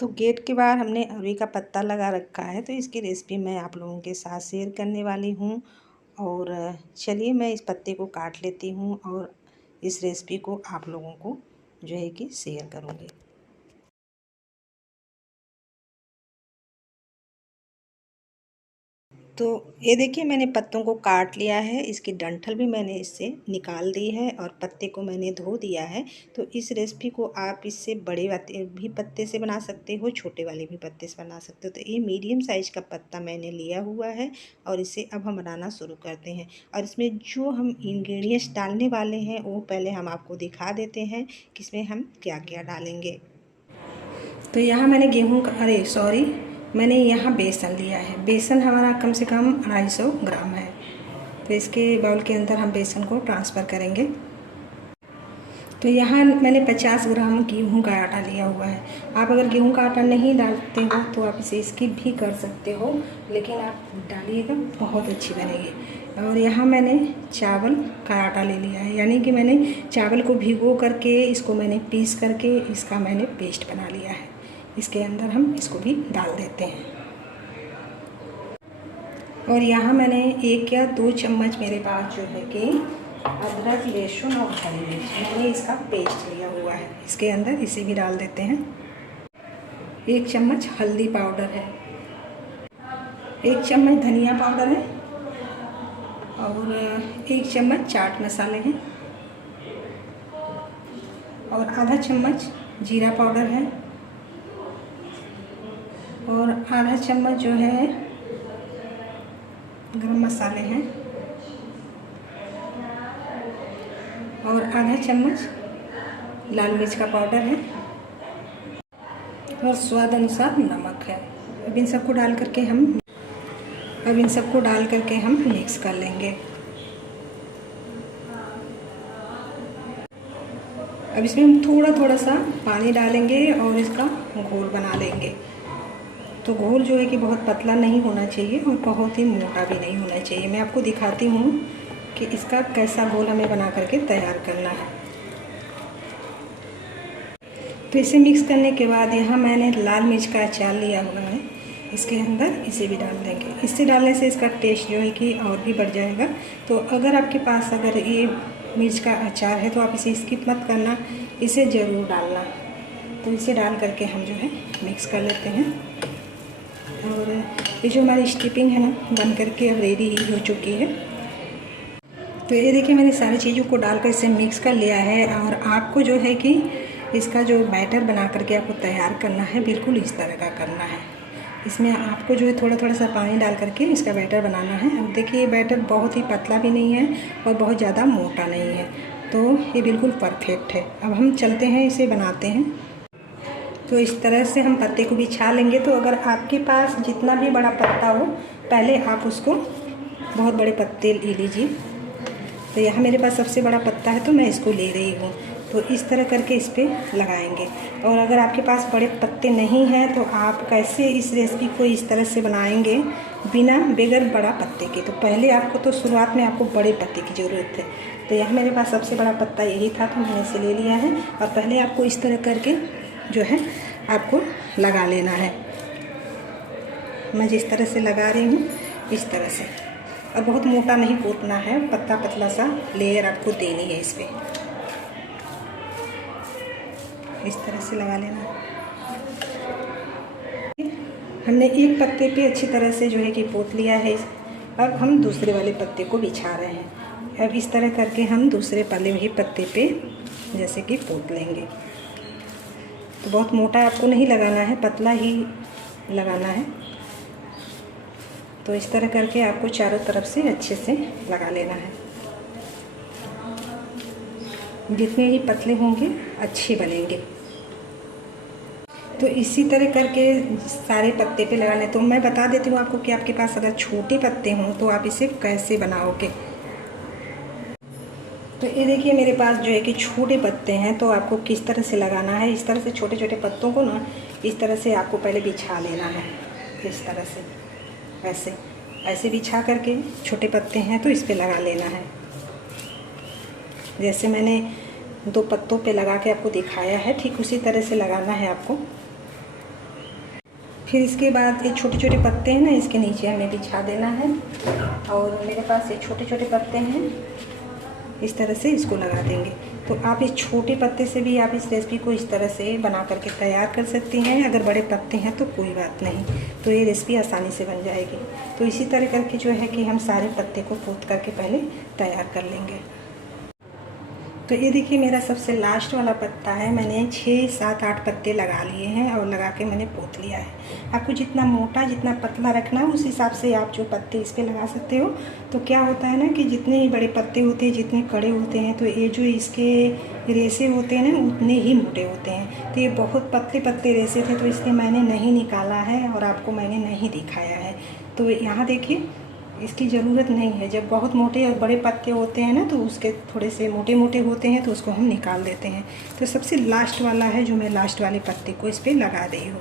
तो गेट के बाहर हमने अरवी का पत्ता लगा रखा है, तो इसकी रेसिपी मैं आप लोगों के साथ शेयर करने वाली हूँ। और चलिए मैं इस पत्ते को काट लेती हूँ और इस रेसिपी को आप लोगों को जो है कि शेयर करूँगी। तो ये देखिए मैंने पत्तों को काट लिया है, इसकी डंठल भी मैंने इससे निकाल दी है और पत्ते को मैंने धो दिया है। तो इस रेसिपी को आप इससे बड़े वाले भी पत्ते से बना सकते हो, छोटे वाले भी पत्ते से बना सकते हो। तो ये मीडियम साइज़ का पत्ता मैंने लिया हुआ है और इसे अब हम बनाना शुरू करते हैं। और इसमें जो हम इंग्रेडिएंट्स डालने वाले हैं वो पहले हम आपको दिखा देते हैं कि इसमें हम क्या क्या डालेंगे। तो यहाँ मैंने मैंने यहाँ बेसन लिया है। बेसन हमारा कम से कम 250 ग्राम है। तो इसके बाउल के अंदर हम बेसन को ट्रांसफ़र करेंगे। तो यहाँ मैंने 50 ग्राम गेहूँ का आटा लिया हुआ है। आप अगर गेहूँ का आटा नहीं डालते हो तो आप इसे स्किप भी कर सकते हो, लेकिन आप डालिएगा, बहुत अच्छी बनेगी। और यहाँ मैंने चावल का आटा ले लिया है, यानी कि मैंने चावल को भिगो करके इसको मैंने पीस करके इसका मैंने पेस्ट बना लिया है। इसके अंदर हम इसको भी डाल देते हैं। और यहाँ मैंने 1 या 2 चम्मच मेरे पास जो है कि अदरक, लहसुन और हरी मिर्च मैंने इसका पेस्ट लिया हुआ है। इसके अंदर इसे भी डाल देते हैं। 1 चम्मच हल्दी पाउडर है, 1 चम्मच धनिया पाउडर है और 1 चम्मच चाट मसाले हैं और आधा चम्मच जीरा पाउडर है और आधा चम्मच जो है गरम मसाले हैं और आधा चम्मच लाल मिर्च का पाउडर है और स्वाद अनुसार नमक है। अब इन सबको डाल करके हम मिक्स कर लेंगे। अब इसमें हम थोड़ा सा पानी डालेंगे और इसका घोल बना लेंगे। तो घोल जो है कि बहुत पतला नहीं होना चाहिए और बहुत ही मोटा भी नहीं होना चाहिए। मैं आपको दिखाती हूँ कि इसका कैसा घोल हमें बना करके तैयार करना है। तो इसे मिक्स करने के बाद यहाँ मैंने लाल मिर्च का अचार लिया हुआ है, इसके अंदर इसे भी डाल देंगे। इससे डालने से इसका टेस्ट जो है कि और भी बढ़ जाएगा। तो अगर आपके पास अगर ये मिर्च का अचार है तो आप इसे स्किप मत करना, इसे ज़रूर डालना। तो इसे डाल करके हम जो है मिक्स कर लेते हैं। और ये जो हमारी स्टफिंग है ना, बन करके अब रेडी हो चुकी है। तो ये देखिए मैंने सारी चीज़ों को डालकर इसे मिक्स कर लिया है। और आपको जो है कि इसका जो बैटर बना करके आपको तैयार करना है, बिल्कुल इस तरह का करना है। इसमें आपको जो है थोड़ा सा पानी डाल करके इसका बैटर बनाना है। अब देखिए ये बैटर बहुत ही पतला भी नहीं है और बहुत ज़्यादा मोटा नहीं है, तो ये बिल्कुल परफेक्ट है। अब हम चलते हैं, इसे बनाते हैं। तो इस तरह से हम पत्ते को बिछा लेंगे। तो अगर आपके पास जितना भी बड़ा पत्ता हो, पहले आप उसको बहुत बड़े पत्ते ले लीजिए। तो यहाँ मेरे पास सबसे बड़ा पत्ता है तो मैं इसको ले रही हूँ। तो इस तरह करके इस पर लगाएंगे। और अगर आपके पास बड़े पत्ते नहीं हैं तो आप कैसे इस रेसिपी को इस तरह से बनाएंगे बगैर बड़ा पत्ते के। तो पहले आपको तो शुरुआत में आपको बड़े पत्ते की ज़रूरत है। तो यहाँ मेरे पास सबसे बड़ा पत्ता यही था तो मैंने इसे ले लिया है। और पहले आपको इस तरह करके जो है आपको लगा लेना है। मैं जिस तरह से लगा रही हूँ इस तरह से। और बहुत मोटा नहीं पोतना है, पतला पतला सा लेयर आपको देनी है इस पर। इस तरह से लगा लेना। हमने एक पत्ते पे अच्छी तरह से जो है कि पोत लिया है। अब हम दूसरे वाले पत्ते को बिछा रहे हैं। अब इस तरह करके हम दूसरे वाले ही पत्ते पे जैसे कि पोत लेंगे। तो बहुत मोटा आपको नहीं लगाना है, पतला ही लगाना है। तो इस तरह करके आपको चारों तरफ से अच्छे से लगा लेना है। जितने ही पतले होंगे अच्छे बनेंगे। तो इसी तरह करके सारे पत्ते पे लगा लें। तो मैं बता देती हूँ आपको कि आपके पास अगर छोटे पत्ते हों तो आप इसे कैसे बनाओगे। तो ये देखिए मेरे पास जो है कि छोटे पत्ते हैं, तो आपको किस तरह से लगाना है। इस तरह से छोटे छोटे पत्तों को ना इस तरह से आपको पहले बिछा लेना है। इस तरह से ऐसे बिछा करके छोटे पत्ते हैं तो इस पे लगा लेना है। जैसे मैंने 2 पत्तों पे लगा के आपको दिखाया है, ठीक उसी तरह से लगाना है आपको। फिर इसके बाद ये छोटे छोटे पत्ते हैं ना, इसके नीचे हमें बिछा देना है। और मेरे पास ये छोटे छोटे पत्ते हैं, इस तरह से इसको लगा देंगे। तो आप इस छोटे पत्ते से भी आप इस रेसिपी को इस तरह से बना करके तैयार कर सकती हैं। अगर बड़े पत्ते हैं तो कोई बात नहीं, तो ये रेसिपी आसानी से बन जाएगी। तो इसी तरह करके जो है कि हम सारे पत्ते को पोत करके पहले तैयार कर लेंगे। तो ये देखिए मेरा सबसे लास्ट वाला पत्ता है। मैंने 6, 7, 8 पत्ते लगा लिए हैं और लगा के मैंने पोत लिया है। आपको जितना मोटा जितना पतला रखना है उस हिसाब से आप जो पत्ते इस पर लगा सकते हो। तो क्या होता है ना कि जितने ही बड़े पत्ते होते हैं, जितने कड़े होते हैं, तो ये जो इसके रेशे होते हैं ना उतने ही मोटे होते हैं। तो ये बहुत पतले पतले रेशे थे, तो इसलिए मैंने नहीं निकाला है और आपको मैंने नहीं दिखाया है। तो यहाँ देखिए इसकी ज़रूरत नहीं है। जब बहुत मोटे और बड़े पत्ते होते हैं ना तो उसके थोड़े से मोटे मोटे होते हैं, तो उसको हम निकाल देते हैं। तो सबसे लास्ट वाला है जो मैं लास्ट वाले पत्ते को इस पर लगा रही हूँ।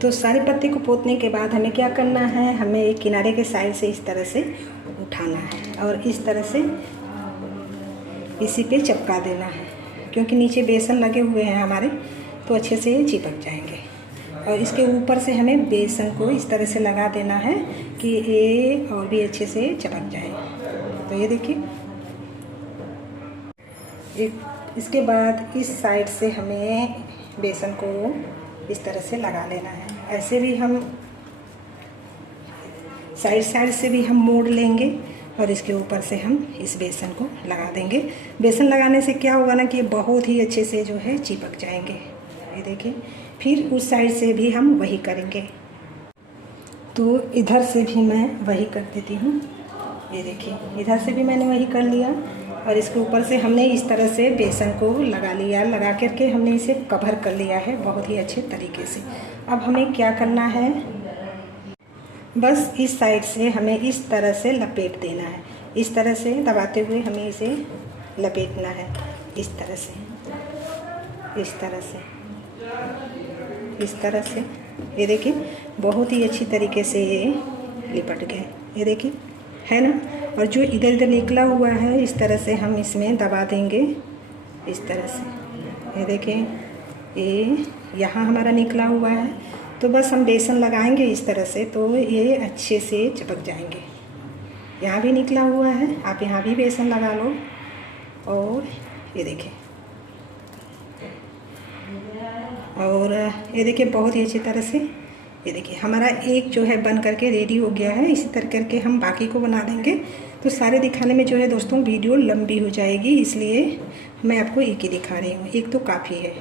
तो सारे पत्ते को पोतने के बाद हमें क्या करना है, हमें एक किनारे के साइड से इस तरह से उठाना है और इस तरह से इसी पे चिपका देना है, क्योंकि नीचे बेसन लगे हुए हैं हमारे, तो अच्छे से ये चिपक जाएंगे। और इसके ऊपर से हमें बेसन को इस तरह से लगा देना है कि ये और भी अच्छे से चिपक जाए। तो ये देखिए इसके बाद इस साइड से हमें बेसन को इस तरह से लगा लेना है। ऐसे भी हम साइड से भी हम मोड़ लेंगे और इसके ऊपर से हम इस बेसन को लगा देंगे। बेसन लगाने से क्या होगा ना कि ये बहुत ही अच्छे से जो है चिपक जाएंगे। ये देखिए, फिर उस साइड से भी हम वही करेंगे। तो इधर से भी मैं वही कर देती हूँ। ये देखिए इधर से भी मैंने वही कर लिया और इसके ऊपर से हमने इस तरह से बेसन को लगा लिया। लगा करके हमने इसे कवर कर लिया है बहुत ही अच्छे तरीके से। अब हमें क्या करना है, बस इस साइड से हमें इस तरह से लपेट देना है। इस तरह से दबाते हुए हमें इसे लपेटना है, इस तरह से, इस तरह से, इस तरह से। ये देखिए बहुत ही अच्छी तरीके से ये लिपट गए। ये देखिए है ना। और जो इधर इधर निकला हुआ है इस तरह से हम इसमें दबा देंगे, इस तरह से। ये देखिए ये यहाँ हमारा निकला हुआ है, तो बस हम बेसन लगाएंगे इस तरह से, तो ये अच्छे से चिपक जाएंगे। यहाँ भी निकला हुआ है, आप यहाँ भी बेसन लगा लो। और ये देखिए, और ये देखिए बहुत ही अच्छी तरह से ये देखिए हमारा एक जो है बन करके रेडी हो गया है। इसी तरह करके हम बाकी को बना देंगे। तो सारे दिखाने में जो है दोस्तों वीडियो लंबी हो जाएगी, इसलिए मैं आपको एक ही दिखा रही हूँ, एक तो काफ़ी है।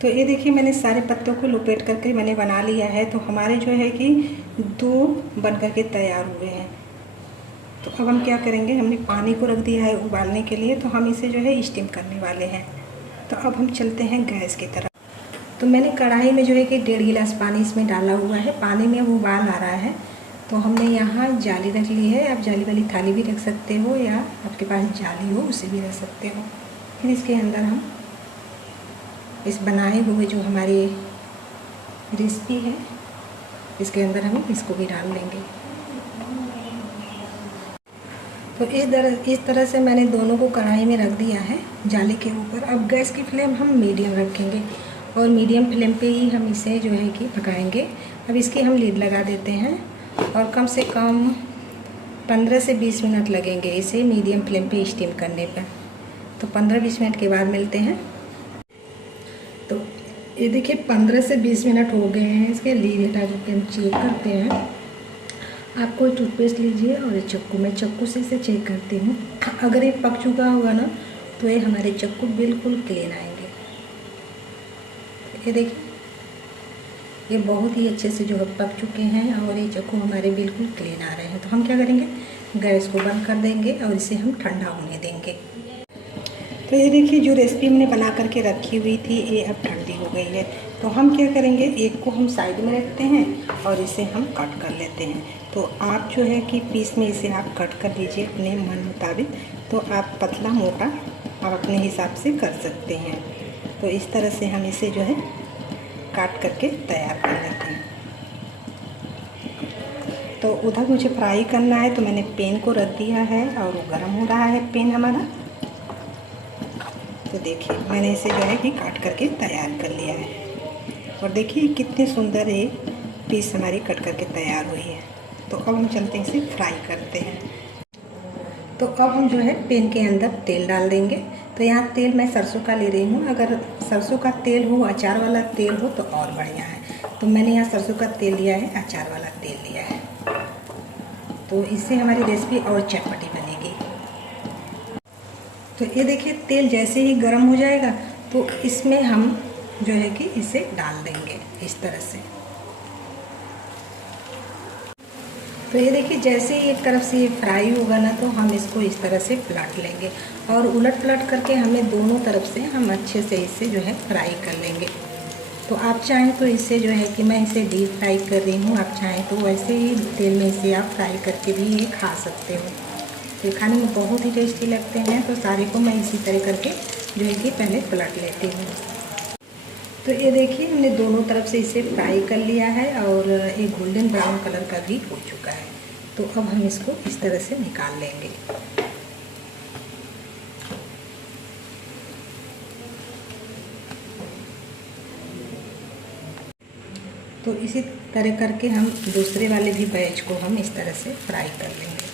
तो ये देखिए मैंने सारे पत्तों को लपेट करके मैंने बना लिया है। तो हमारे जो है कि 2 बन करके तैयार हुए हैं। तो अब हम क्या करेंगे, हमने पानी को रख दिया है उबालने के लिए, तो हम इसे जो है स्टीम करने वाले हैं। तो अब हम चलते हैं गैस की तरफ। तो मैंने कढ़ाई में जो है कि 1.5 गिलास पानी इसमें डाला हुआ है। पानी में वो उबाल आ रहा है, तो हमने यहाँ जाली रख ली है। आप जाली वाली थाली भी रख सकते हो या आपके पास जाली हो उसे भी रख सकते हो। फिर इसके अंदर हम इस बनाए हुए जो हमारी रेसिपी है इसके अंदर हम इसको भी डाल लेंगे। तो इस तरह से मैंने दोनों को कढ़ाई में रख दिया है जाली के ऊपर। अब गैस की फ्लेम हम मीडियम रखेंगे और मीडियम फ्लेम पे ही हम इसे जो है कि पकाएंगे। अब इसकी हम लीड लगा देते हैं और कम से कम 15 से 20 मिनट लगेंगे इसे मीडियम फ्लेम पे स्टीम करने पर। तो 15-20 मिनट के बाद मिलते हैं। तो ये देखिए 15 से 20 मिनट हो गए हैं। इसके लीड हटा करके हम चेक करते हैं। आप कोई टूथपेस्ट लीजिए और चक्कू, मैं चक्कू से इसे चेक करती हूँ। अगर ये पक चुका होगा ना तो ये हमारे चक्कू बिल्कुल क्लीन आएंगे। ये देखिए ये बहुत ही अच्छे से जो है पक चुके हैं और ये चक्कू हमारे बिल्कुल क्लीन आ रहे हैं। तो हम क्या करेंगे, गैस को बंद कर देंगे और इसे हम ठंडा होने देंगे। तो ये देखिए जो रेसिपी हमने बना करके रखी हुई थी ये अब ठंडी हो गई है। तो हम क्या करेंगे, एक को हम साइड में रखते हैं और इसे हम कट कर लेते हैं। तो आप जो है कि पीस में इसे आप कट कर लीजिए अपने मन मुताबिक। तो आप पतला मोटा आप अपने हिसाब से कर सकते हैं। तो इस तरह से हम इसे जो है काट करके तैयार कर लेते हैं। तो उधर मुझे फ्राई करना है, तो मैंने पैन को रख दिया है और वो गर्म हो रहा है पैन हमारा। तो देखिए मैंने इसे जो है कि काट करके तैयार कर लिया है। और देखिए कितनी सुंदर ये पीस हमारी कट करके तैयार हुई है। तो अब हम चलते हैं इसे फ्राई करते हैं। तो अब हम जो है पैन के अंदर तेल डाल देंगे। तो यहाँ तेल मैं सरसों का ले रही हूँ। अगर सरसों का तेल हो, अचार वाला तेल हो तो और बढ़िया है। तो मैंने यहाँ सरसों का तेल लिया है, अचार वाला तेल लिया है। तो इससे हमारी रेसिपी और चटपटी बनेगी। तो ये देखिए तेल जैसे ही गर्म हो जाएगा तो इसमें हम जो है कि इसे डाल देंगे इस तरह से। तो ये देखिए जैसे ही एक तरफ से ये फ्राई होगा ना तो हम इसको इस तरह से पलट लेंगे और उलट पलट करके हमें दोनों तरफ से हम अच्छे से इसे जो है फ्राई कर लेंगे। तो आप चाहें तो इसे जो है कि मैं इसे डीप फ्राई कर रही हूँ, आप चाहें तो वैसे ही तेल में इसे आप फ्राई करके भी ये खा सकते हो। तो खाने में बहुत ही टेस्टी लगते हैं। तो सारे को मैं इसी तरह करके जो है कि पहले पलट लेती हूँ। तो ये देखिए हमने दोनों तरफ से इसे फ्राई कर लिया है और ये गोल्डन ब्राउन कलर का भी हो चुका है। तो अब हम इसको इस तरह से निकाल लेंगे। तो इसी तरह करके हम दूसरे वाले भी बैच को हम इस तरह से फ्राई कर लेंगे।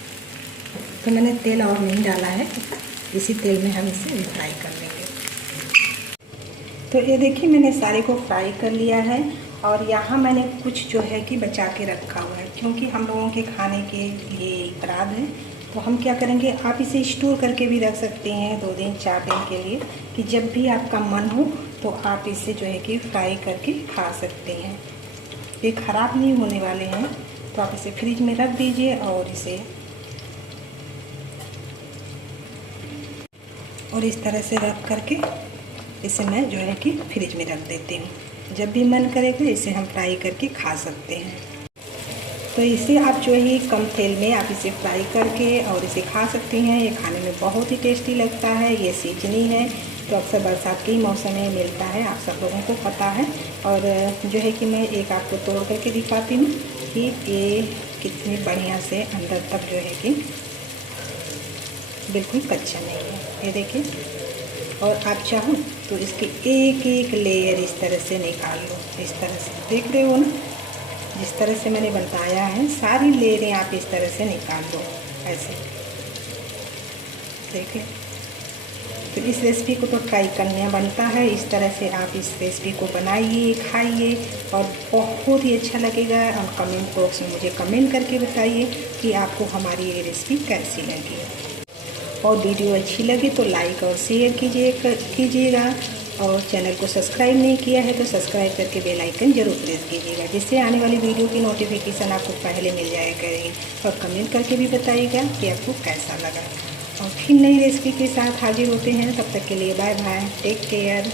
तो मैंने तेल और नहीं डाला है, इसी तेल में हम इसे फ्राई कर लेंगे। तो ये देखिए मैंने सारे को फ्राई कर लिया है और यहाँ मैंने कुछ जो है कि बचा के रखा हुआ है, क्योंकि हम लोगों के खाने के लिए खराब है। तो हम क्या करेंगे, आप इसे स्टोर करके भी रख सकते हैं 2 दिन 4 दिन के लिए, कि जब भी आपका मन हो तो आप इसे जो है कि फ्राई करके खा सकते हैं। ये ख़राब नहीं होने वाले हैं। तो आप इसे फ्रिज में रख दीजिए और इस तरह से रख करके इसे मैं जो है कि फ्रिज में रख देती हूँ। जब भी मन करेगा इसे हम फ्राई करके खा सकते हैं। तो इसे आप जो है कम तेल में आप इसे फ्राई करके और इसे खा सकते हैं। ये खाने में बहुत ही टेस्टी लगता है। ये सीजनी है तो अक्सर बरसात के ही मौसम में मिलता है, आप सब लोगों को पता है। और जो है कि मैं एक आपको तोड़ करके दिखाती हूँ कि ये कितनी बढ़िया से अंदर तक जो है कि बिल्कुल कच्चा नहीं है। ये देखिए, और आप चाहो तो इसके एक एक लेयर इस तरह से निकाल लो। इस तरह से देख रहे हो ना, जिस तरह से मैंने बताया है सारी लेयरें आप इस तरह से निकाल लो, ऐसे देख लें। तो इस रेसिपी को तो ट्राई करना बनता है। इस तरह से आप इस रेसिपी को बनाइए, खाइए और बहुत ही अच्छा लगेगा। और कमेंट बॉक्स में मुझे कमेंट करके बताइए कि आपको हमारी ये रेसिपी कैसी लगी। और वीडियो अच्छी लगी तो लाइक और शेयर कीजिएगा और चैनल को सब्सक्राइब नहीं किया है तो सब्सक्राइब करके बेल आइकन जरूर प्रेस कीजिएगा, जिससे आने वाली वीडियो की नोटिफिकेशन आपको पहले मिल जाया करेगी। और कमेंट करके भी बताइएगा कि आपको कैसा लगा। और फिर नई रेसिपी के साथ हाजिर होते हैं। तब तक के लिए बाय बाय, टेक केयर।